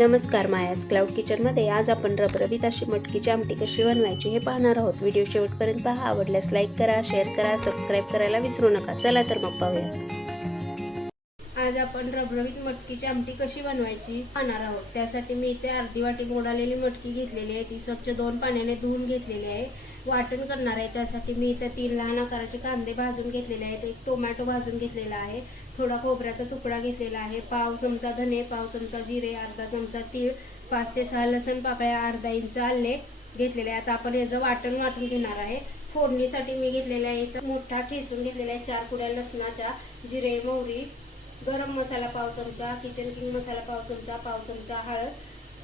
नमस्कार मायाज क्लाउड किचनमध्ये आज आपण रबरबीत अशी मटकीची आमटी कशी बनवायची हे पाहणार आहोत. व्हिडिओ शेवटपर्यंत पहा. आवडल्यास लाईक करा शेअर करा सबस्क्राईब करायला विसरू नका. चला तर मग पाहूयात. आज आपण रबरबीत मटकीची आमटी कशी बनवायची पाहणार आहोत. त्यासाठी मी इथे अर्धी वाटी बोडालेली मटकी घेतलेली आहे. ती स्वच्छ दोन पाण्याने धुवून घेतलेली आहे. वाटण करणार आहे. त्यासाठी मी इथं तीन लहान आकाराचे कांदे भाजून घेतलेले आहेत. एक टोमॅटो भाजून घेतलेला आहे. थोडा खोबऱ्याचा तुकडा घेतलेला आहे. पाव चमचा धने पाव चमचा जिरे अर्धा चमचा तीळ पाच ते सहा लसण पाकळ्या अर्धा इंच आले घेतलेले आहे आता आपण याचं वाटण वाटून घेणार आहे. फोडणीसाठी मी घेतलेले आहे इथं मोठा खेचून घेतलेला आहे चार पुऱ्या लसणाच्या जिरे मोहरी गरम मसाला पाव चमचा किचन किंग मसाला पाव चमचा पाव चमचा हळद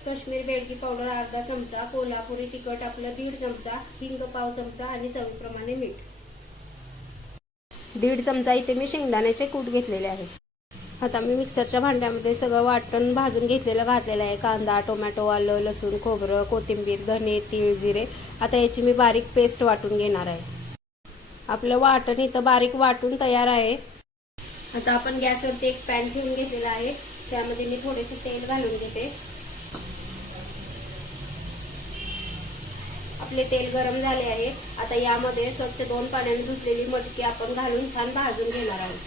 काश्मीर बेडगी पावडर अर्धा चमचा कोल्हापुरी तिखट आपलं दीड चमचा हिंग पाव चमचा आणि चवीप्रमाणे मीठ. दीड चमचा इथे मी शेंगदाण्याचे कूट घेतलेले आहे आता मी मिक्सरच्या भांड्यामध्ये सगळं वाटण भाजून घेतलेलं घातलेलं आहे. कांदा टोमॅटो आलं लसूण खोबरं कोथिंबीर धने तीळ जिरे. आता याची मी बारीक पेस्ट वाटून घेणार आहे. आपलं वाटण इथं बारीक वाटून तयार आहे. आता आपण गॅसवरती एक पॅन ठेवून घेतलेला आहे. त्यामध्ये मी थोडेसे तेल घालून घेते. आपले तेल गरम झाले आहे. आता यामध्ये स्वच्छ दोन पाण्याने धुतलेली मटकी आपण घालून छान भाजून घेणार आहोत.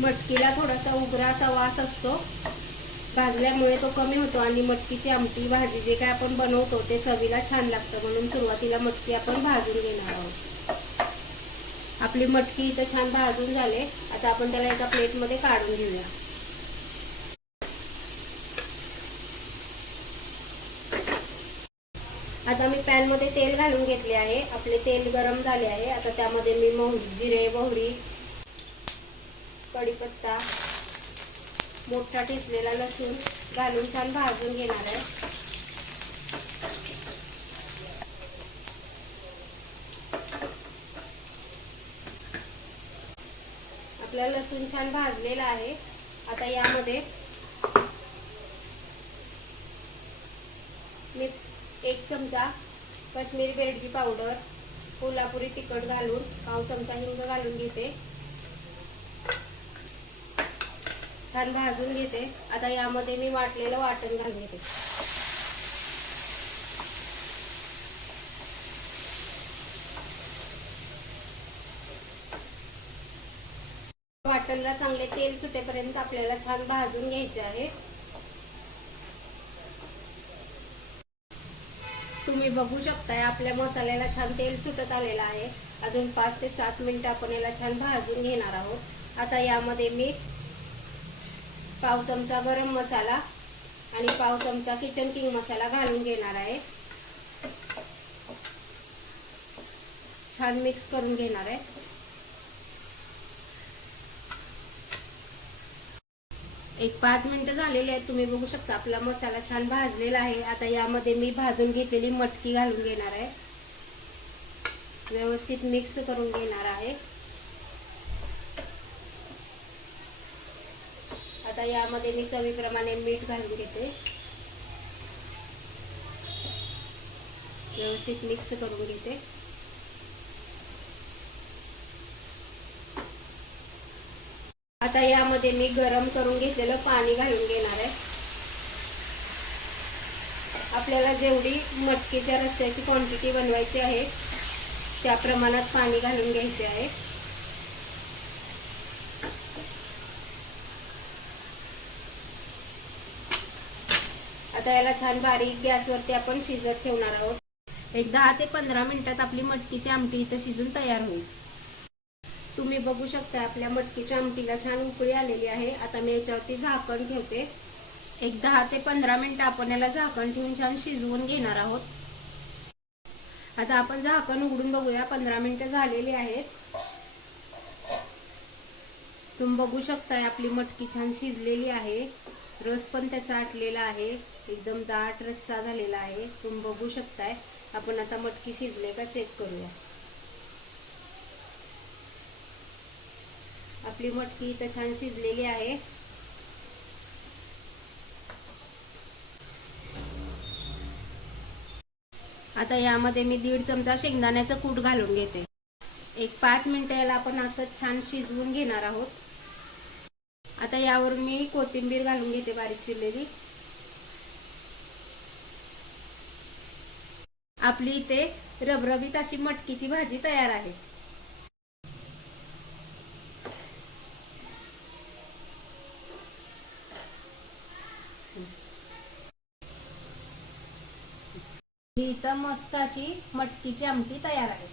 मटकीला थोडासा उग्रा असा वास असतो. भाजल्यामुळे तो कमी होतो आणि मटकीची आमटी भाजी जे काय आपण बनवतो ते चवीला छान लागतं. म्हणून सुरुवातीला मटकी आपण भाजून घेणार आहोत. आपली मटकी इथं छान भाजून झाले. आता आपण त्याला एका प्लेटमध्ये काढून घेऊया. आता मी पॅनमध्ये तेल घालून घेतले आहे. आपले तेल गरम झाले आहे. आता त्यामध्ये मी मोह जिरे मोहरी कढीपत्ता मोठा ठेचलेला लसूण घालून छान भाजून घेणार आहे. आपला लसूण छान भाजलेला आहे. आता यामध्ये मी एक चमचा कश्मीरी बेडगी पावडर कोल्हापुरी तिखट घालून पाव चमचा हिंग घालून घेते. छान भाजून घेते. आता यामध्ये मी वाटलेलं वाटण घालून घेते. वाटणला चांगले तेल सुटेपर्यंत आपल्याला छान भाजून घ्यायचे आहे. तुम्ही बघू शकताय आपल्या मसाल्याला छान तेल सुटत आलेलं आहे. अजून पाच ते सात मिनिटं आपण याला छान भाजून घेणार आहोत. आता यामध्ये मी पाव चमचा गरम मसाला आणि पाव चमचा किचन किंग मसाला घालून घेणार आहे. छान मिक्स करून घेणार आहे. एक पाच मिनिटं झालेली आहेत तुम्ही बघू शकता आपला मसाला छान भाजलेला आहे. आता यामध्ये मी भाजून घेतलेली मटकी घालून घेणार आहे. व्यवस्थित मिक्स करून घेणार आहे. आता यामध्ये मी चवीप्रमाणे मीठ घालून घेते. व्यवस्थित मिक्स करून घेते. आता यामध्ये मी गरम करून घेतलेलं पाणी घालून घेणार आहे. आपल्याला जेवढी मटकीच्या रस्स्याची क्वांटिटी बनवायची आहे त्या प्रमाणात पाणी घालून घ्यायचे आहे. आता याला छान बारीक गॅसवरती आपण शिजत ठेवणार आहोत. एक दहा ते पंधरा मिनिटात आपली मटकीची आमटी इथं शिजून तयार होईल. तुम्ही बघू शकता आपल्या मटकीच्या आमटीला छान उकळी आलेली आहे. आता मी याच्यावरती झाकण ठेवते. एक दहा ते पंधरा मिनिटं आपण याला झाकण ठेवून छान शिजवून घेणार आहोत. आता आपण झाकण उघडून बघूया. पंधरा मिनिटं झालेली आहेत. तुम्ही बघू शकताय आपली मटकी छान शिजलेली आहे. रस पण त्याचा आटलेला आहे. एकदम दाट रस्सा झालेला आहे. तुम्ही बघू शकताय. आपण आता मटकी शिजले का चेक करूया. आपली मटकी इथं छान शिजलेली आहे. आता यामध्ये मी दीड चमचा शेंगदाण्याचं कूट घालून घेते. एक पाच मिनिटं याला आपण असं छान शिजवून घेणार आहोत. आता यावरून मी कोथिंबीर घालून घेते बारीक चिरलेली. आपली इथे रबरबीत अशी मटकीची भाजी तयार आहे. इथं मस्त अशी मटकीची आमटी तयार आहे.